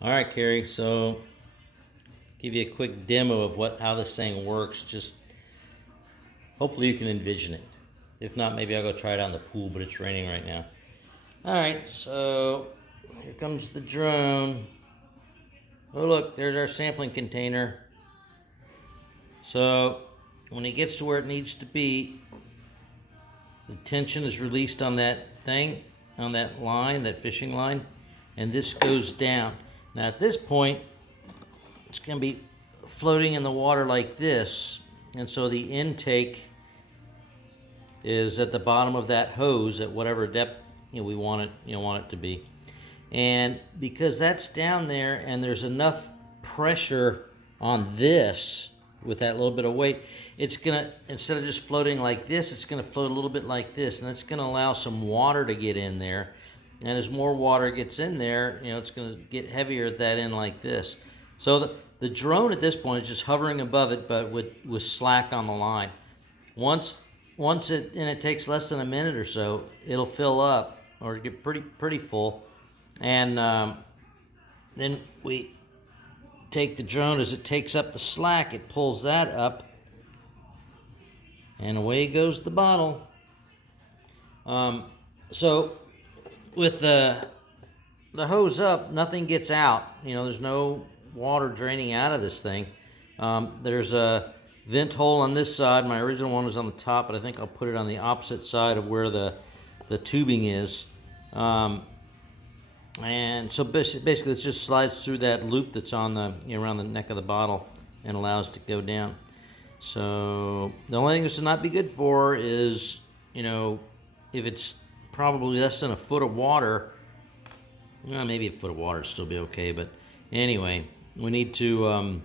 All right, Carrie. So, give you a quick demo of how this thing works. Just hopefully you can envision it. If not, maybe I'll go try it out in the pool. But it's raining right now. All right. So here comes the drone. Oh look, there's our sampling container. So when it gets to where it needs to be, the tension is released on that thing, on that line, that fishing line, and this goes down. Now at this point, it's going to be floating in the water like this, and so the intake is at the bottom of that hose at whatever depth we want it to be. And because that's down there and there's enough pressure on this with that little bit of weight, it's gonna, instead of just floating like this, it's gonna float a little bit like this, and that's gonna allow some water to get in there. And as more water gets in there, it's gonna get heavier at that end like this. So the drone at this point is just hovering above it, but with slack on the line. Once it takes less than a minute or so, it'll fill up or get pretty full, and then we take the drone. As it takes up the slack, it pulls that up, and away goes the bottle. So with the hose up, nothing gets out. There's no water draining out of this thing. There's a vent hole on this side. My original one was on the top, but I think I'll put it on the opposite side of where the tubing is. And so basically it just slides through that loop that's on the around the neck of the bottle and allows it to go down. So the only thing this would not be good for is, if it's probably less than a foot of water. Well, maybe a foot of water would still be okay, but anyway, we need to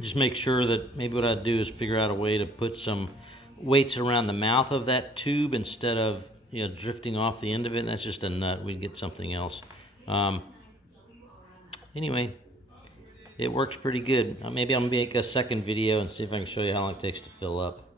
just make sure that maybe what I'd do is figure out a way to put some weights around the mouth of that tube instead of drifting off the end of it. That's just a nut. We'd get something else. Anyway, it works pretty good. Maybe I'll make a second video and see if I can show you how long it takes to fill up.